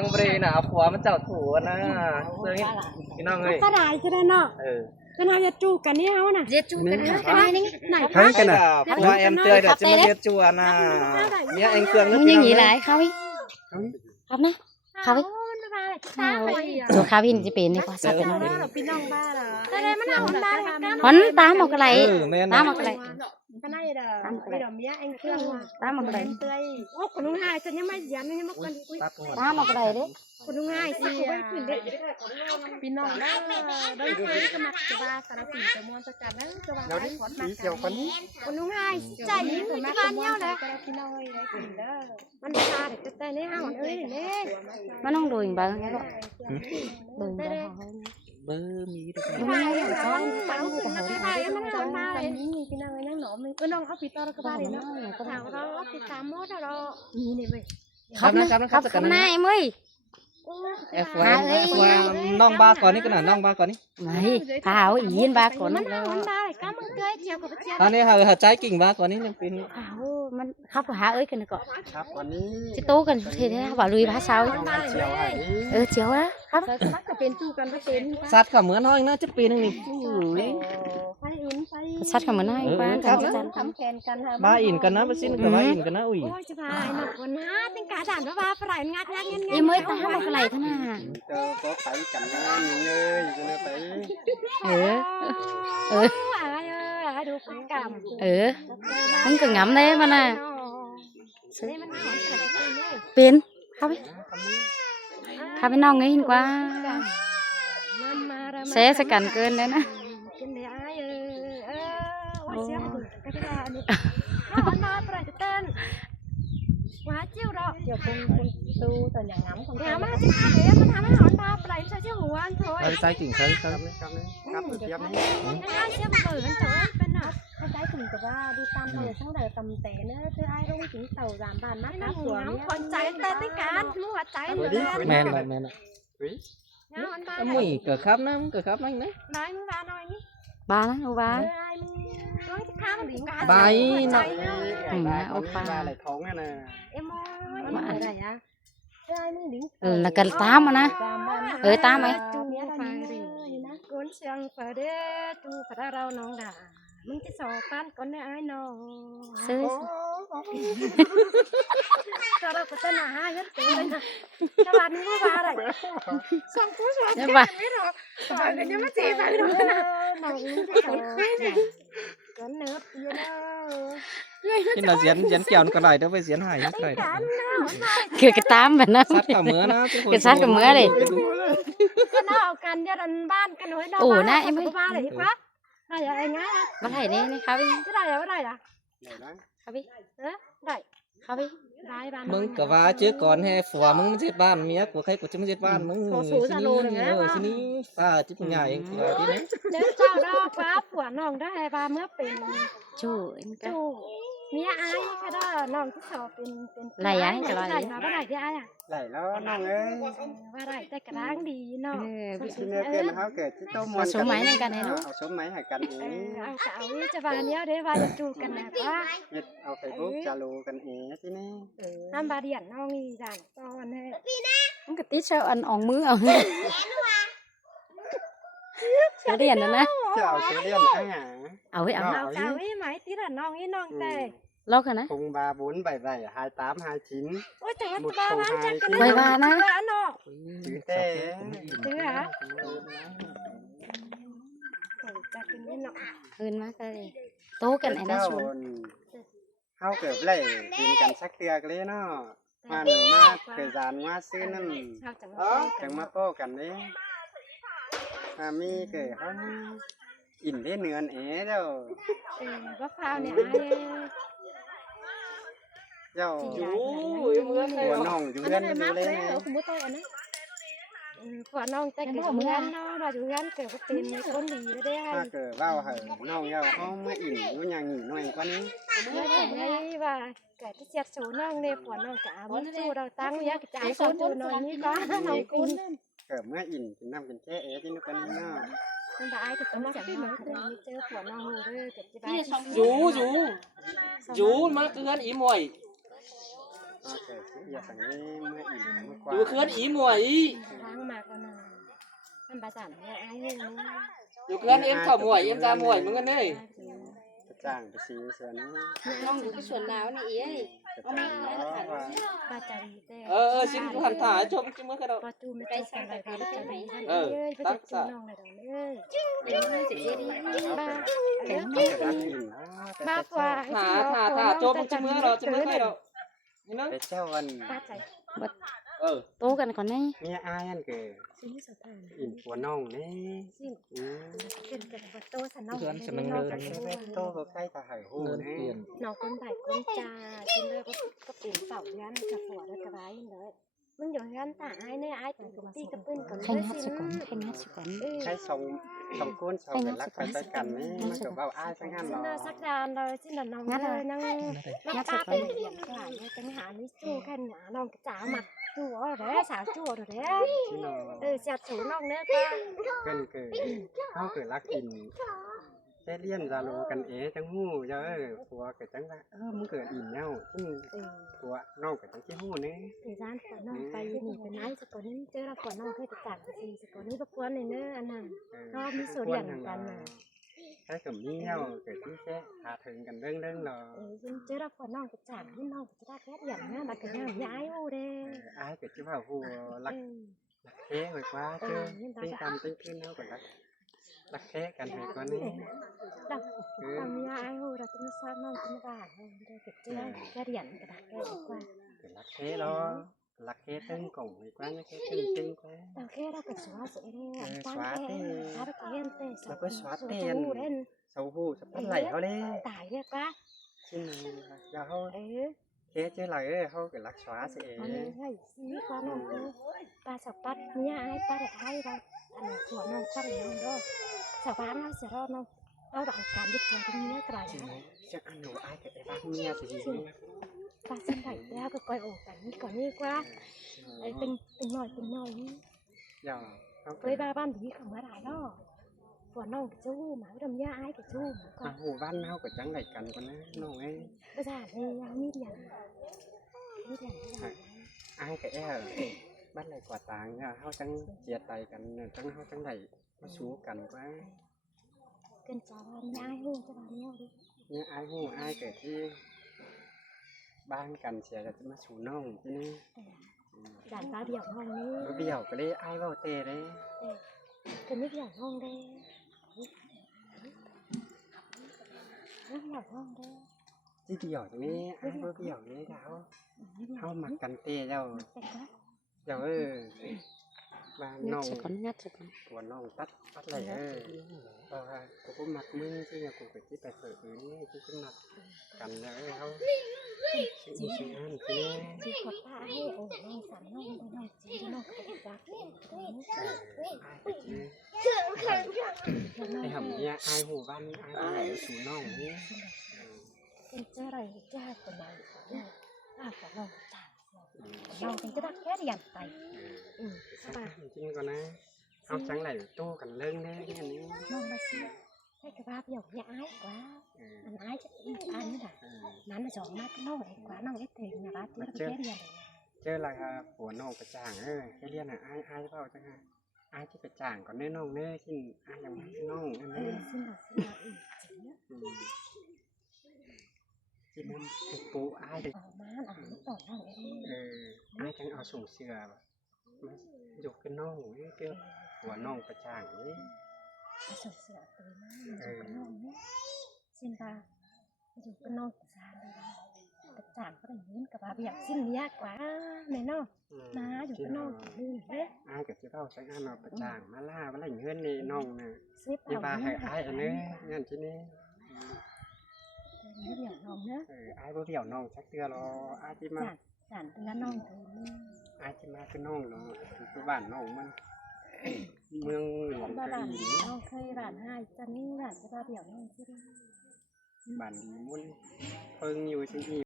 ตั้งเบรน่ะเอาขวามันเจ้าถูนะเรื่องนี้พี่น้องเอ้ยก็ได้จะได้เนาะก็น่าจะจูกันนี่เอาน่ะเจ็ดจูกันนะกันนี่ไหนพักกันน่ะขวาแอมเตยเดี๋ยวจะมาเรียกจัวนะเนี่ยเองเครื่องนึกยังงี้หลายเขาอีครับนะเขาอีตัวเขาพี่จะเป็นนี่กว่าจะเป็นอะไรพี่น้องบ้าเหรอแต่มันเอาบ้าหันตามออกอะไรตามออกอะไรก็ได้เด้อไม่ดอกเมียเองเครื่องตามออกอะไรเตยโอ้คนลุงหายฉันยังไม่ยันยังไม่กันตามออกอะไรเด้คนลุงหายสิพี่น้องได้ได้คุยกันมาจะบ้าสารพิษจะม้วนจะกันนะจะบ้าได้ขอมาเกี่ยวกันคนลุงหายใจยิ่งจะบ้านเนี้ยเลยพี่น้องเลยได้กินเด้อมันชาเด็กแต่เนี่ยหอนเอ้ยเนี่ยมันต้องดูอย่างบ้างไงก็ดูบ้างเบอร์มีด้วยกันไม่ได้จ้องเมาถึงนักไปมันหอนมาเลยนี่พี่น้องเลยนั่งหนอมันก็น้องเอาปีตอแล้วก็บ้าเลยเนาะถามเราเอาปีตามมดเรานี่เนี่ยเว้ยครับนะครับครับนายมึยน้องบ้าก่อนนี่กันน่ะน้องบ้าก่อนนี่ไม่พาเอาอีนบ้าก่อนมันบ้าเลยก้ามึงเกยเจียวกับเจียวตอนนี้เขาใจกิ่งบ้าก่อนนี่ยังเป็นมันขับหาเอ้ยกันก่อนครับวันนี้จะโตกันเท่ๆว่าลุยพาเช้าเจียวนะครับซัดก็เป็นจูกันก็เป็นซัดกับเหมือนน้อยนะจะปีนึงนี่ซัดกับเหมือนน้อยบ้านทำแทนกันบ้าอินกันนะบ้าสิ้นกับบ้าอินกันนะอุ้ยโอ้ยจะพายหนักวันน้าตั้งกาด่านบ้าปลายงัดเงี้ยยังไม่ตาบอกอะไรท่านน่ะก็ไปกันนะนี่เลยจะเลยไปดูคนกำมันก็ngắm đấy mà nèเป็นข้าไปน้องงี้กว่าเสียสกันเกินเลยนะquá chiêu đó giờ con tu từ nhà ngắm không nhà má chứ để con thằng nó hỏi ba lại sao chứ hùa anh thôi sai chỉnh sai sai cắp tiếp này ai chứ mà bự anh chỗ bên nào cái trái chỉnh của ba đi tam hồi sáng đời tầm tệ nữa chứ ai đâu chỉnh tàu giảm bàn mắt cắp của ngắm còn trái tay tới cả mua hạt trái nữa men mùi cờ khắp nó đấy đấy ba nói nhỉ ba nó ba bài nó ba lại thốn nè em ơi đây à là cần tám mà nè tám ấy cuốn xương phải để tu phải rau nong đã mình chỉ sò tan con này ai nó sao đâu có tên là hai hết tiền các bạn đi mua ba đây xong cuối rồi ba rồi người nhắm mắt gì phải rồi con nước vậy đó nhưng mà diễn kèo nó còn lại đâu phải diễn hài hết này cái tám mà nó sát cả mưa nó cái sát cả mưa đi cái nó cần gia đình ban cái núi đó ủa nè em ơi ba này quá này giờ anh á bắt thầy đi khao đi cái này ở đây à khao đi đây khao điมึงก็ว่าเจอก่อนให้ผัวมึงไม่ใช่บ้านเมียกูใครกูจะไม่ใช่บ้านมึงสินี้ป้าจิ๊บใหญ่เองที่นี้เดี๋ยวเจ้าดอกฟ้าผัวน้องได้บ้าเมื่อเป็นจู่เมียอายก็ได้น้องที่สอบเป็นไหลยังจะไหลมาเมื่อไหร่ที่อายอ่ะไหลแล้วน้องเอ้ยว่าไหร่แต่กระด้างดีเนาะที่เนื้อเกินเขาเกิดที่ต้มมันสมัยในกันไอ้ลูกเอาสมัยให้กันเองเอาเสาจะบานเนี้ยเดี๋ยวบานจะจูกันนะว่าเอาไปปุ๊บจะรู้กันเองที่นี่น้ำบาเดียนน้องนี่ด่านตอนให้มันก็ติดเชือกอันอ่องมือเอาเชือกเดียนนะนะจะเอาเชือกเดียนเอาไว้ไหมติดอ่ะน้องนี่น้องแต่ล็อกนะcùng 3 4 7 7 28 29 ôi trời ơi ba bán chắc cái này ba nó chứ hả chắc cái này nọ hơn má cái tố cái này nó xuốngเขาเกิดเลยกินกันสักเตือกเลยเนาะมันมาเกิดจานมาซื้อนั่นถึงมาโต้กันเลยมีเกิดเขาอินได้เนื้อเอ๋เจ้าก็ข้าวเนี่ยเจ้าหัวน้องอยู่เงินอยู่เลยหัวน้องแต่เกิดเงินเนาะเราอยู่เงินเกิดเป็นคนดีเลยได้ถ้าเกิดว่าเหรอน้องเจ้าเขาไม่อิ่มอยู่อย่างนี้หน่อยกว่านี้ไม่ว่าเกิดที่เจ็ดสูน้องเนี่ยหัวน้องจ๋ามันสู้เราตั้งยักษ์จ๋าสูนหน่อยนี่ก็น้องคุณเกิดเมื่ออิ่มกินน้ำกินแค่เอ๋ที่นู่นกันเนาะมันได้แต่ต้องจับมาเจอหัวน้องเลยเกิดจะได้ยูมาเกินอีหมวย มาเกิดที่อย่าสั่งนี้เมื่ออีกเมื่อกว่า ดูเคลื่อนอีหมวย ล้างมากแล้วนะมันประสานเนี่ยไอ้เรื่องนี้ ดูเคลื่อนเอ็มเข้าหมวยเอ็มตาหมวยเหมือนกันเลย จะจ้างไปสีเสือนี้ น้องอยู่ที่สวนลาวนี่เอ้ย จะจ้างว่า ป้าจารีแต่ ชิมหันถ่ายชมชิมเมื่อกี้เรา ป้าจูไม่ใช่กันเลยป้าจารีท่านเอ้ยไปจับจูน้องเลยเอ้ย สิเจดี บ้า เขาเกิดรักอิน บ้ากว่า ถ่าชมชิมเมื่อเราชิมเมื่อใครเรานี่นะ ไปเจ้าวัน ป้าใจ โตกันก่อนนี่ เมียอายันเกิด สิ่งที่สำคัญ อินหัวน้องนี่ สิ่ง อืม เป็นกันว่าโตสันน้อง โตก็ใกล้ตาหายหูนี่ น้องคนไผ่คนจ่ากินเลยก็เปลี่ยนเสายันกับหัวแล้วก็ไร้เลยมันอยู่ยันตาไอ้เนี่ยไอ้ตัวตีกระปื้นก่อน ใครงัดสุก่อนใครงัดสุก่อน ใช้สองก้นสองเป็นรักไปใส่กันนี่มันก็เบาอ้ายสังหัน ฉัน เนาะ สักดานเลยฉันนองเลยนั่งนักตาเป็นเหลี่ยมกลางจังหานี่จู้แค่หนาน้องกระจ๋าหมักจั่วเด้สาวจั่วเด้ ที่เนาะ จัดสูน้องเนี่ยก็ เกินเกิดเขาเกิดรักอินแค่เลี้ยนจะรู้กันจังหูเยอะผัวเกิดจังว่ามึงเกิดอินแล้วซึ่งผัวน้องเกิดจังที่หูนี่ thời gian của nóไปหนีไปไหนสักคนนี้เจอเราก่อนน้องเคยไปจัดสิสักคนนี้ประกวนเลยเนอะอันนั้นก็มีส่วนอย่างกันนะ ถ้าเกิดมีเงาเกิดที่แค่หาถึงกันเรื่องเนาะ เจอเราก่อนน้องไปจัดที่น้องจะได้แค่อย่างนั้นมาเกิดอย่างย้ายโอ้เด้ อ้ายเกิดที่ว่าหัวรักเค้เหมือนว่าเจอติ้งตามติ้งขึ้นแล้วก็รักเค้กันเหมือนกันนี่ ดังตามย้ายโอ้เราจะมาสร้างน้องจะมาบ้านเราได้เกิดเจอแค่เหรียญกระดาษแค่กว่า เกิดรักเค้เนาะรักเค้ตึ้งกล่องเหมือนกันเค้ตึ้งตึ้งกว่า แต่แค่เราเป็นสวาสเร่ตั้งแค่ถ้าเราเห็นเตะสาวเล่น เสาหูสะพัดไหลเขาเลย ตายเรียกว่า ชิ้นนึงยาเขา เ เค้เจ๊ไหลเขาเกิดรักษาเสีย อันนี้ให้ซีกว่าน้องปลาสับปัดเนี่ยไอ้ปลาเด็กไอ้เราอันนี้หัวน้องตั้งน้องด้วยสาวบ้านเราเสียรอน้องเราดังการยึดตัวตรงนี้กลาย จะอันหนูไอ้เกิดไอ้บ้านเมียสิ ปลาเส้นไหลแล้วก็ก้อยอกกันนี่ก่อนนี่กว่าไอ้เป็นหน่อยนี่ ยาวเขา เคยบ้านนี้ของมาได้เนาะหัวน้องจู้หมาดำยาไอ้กับจู้ก่อน หูบ้านเขากับจังไหลกันกันนะน้องไอ้ ภาษาเนี่ยยังมีเดียงไอ้กับแอ่บ้านไหลกว่าต่างเนี่ยเขาจังเจียดไตกันจังเขาจังไหลมาสู้กันกว่า เกินจานยายหูจะบ้านเนี่ยดิ เนี่ยไอ้หูไอ้เกิดที่บ้านกันเสียจะมาสู้น้องที่นี่ ด่านปลาเดี่ยวห้องนี้ เบี้ยวก็เลยไอ้เบาเตะเลย เป็นไม่เดี่ยวห้องได้ไม่เดี่ยวห้องได้ ที่เบี้ยวตรงนี้ไอ้เบี้ยวเลยเจ้าเขาหมักกันเตะเจ้า แต่ก็ เจ้าบ้านน้ งั อ ด ง สุก่อนงัดสุก่อน ตัวน้องตัดไหลเพราะว่ากูหมักมึงที่เนี่ยกูไปที่ไปเปิดอื่นนี่ที่จะหมักกันแล้วเขาสิ่งอันที่ จีขอป้าให้โอ้น้องสามน้องน้องจีน้องก็รักไอ้หำเนี่ยไอ้หูบ้านไอ้ไหลสู่น้องนี่ เป็นเจ้าอะไรเจ้าคนไหนป้าขอน้องจ่าน้องเป็นจะรักแค่เรียนไปป้า จริงก่อนนะเอาจังไหลตู้กันเรื่องแน่แค่นี้ น้องมาสิให้กระบาเดี่ยวเนี่ยอ้ายกว่าอันอ้ายจะอันนี้น่ะนั้นมาสองนัดน้องไอ้กว่าน้องไอ้เต็งนะบ้าที่เราแค่เรียน เจออะไรครับหัวน้องกระจ่างให้เรียนอ่ะไอ้เปล่าจังไงไอ้ที่กระจ่างก่อนแน่น้องแน่ที่ไอ้ยังไม่น้องอันนี้ ซึ่งที่มันปูไอ้เด็ก มาอ่านต่อน้องเอง ไอ้จังเอาส่งเสื้อมาอยู่กับน้องนี่เจอหัวน้องกระจ่างนี่ ส่งเสือตัวนั้นอยู่กับน้องเนี่ยสิ้นตาอยู่กับน้องซาเลยกระจ่างก็ได้ยินกับแบบสิ้นเนี้ยกว่าแม่น้องนะอยู่กับน้องลืมเฮ้ ไอ้กับที่เปล่าจังไอ้เรากระจ่างมาล่ามาอะไรเงี้ยนี่น้องนะ ซื้อ นี่ เปล่า ปลาให้ไอ้อันนี้งานที่นี่ ไม่เดี๋ยวน้องเนอะ ไอ้บ่เดี่ยวน้องสักเดือนรอไอ้ที่มา จานตัวน้องตัวนี้ ไอ้ที่มาคือน้องเนาะคือบ้านน้องมันเมืองหลวง บ้าก ะ น บี่ น้องเคยร้านให้จันนี่ร้านจะมาเดี๋ยวน้องซื้อ บ้านดีมุ่นเพิ่งอยู่ที่นี่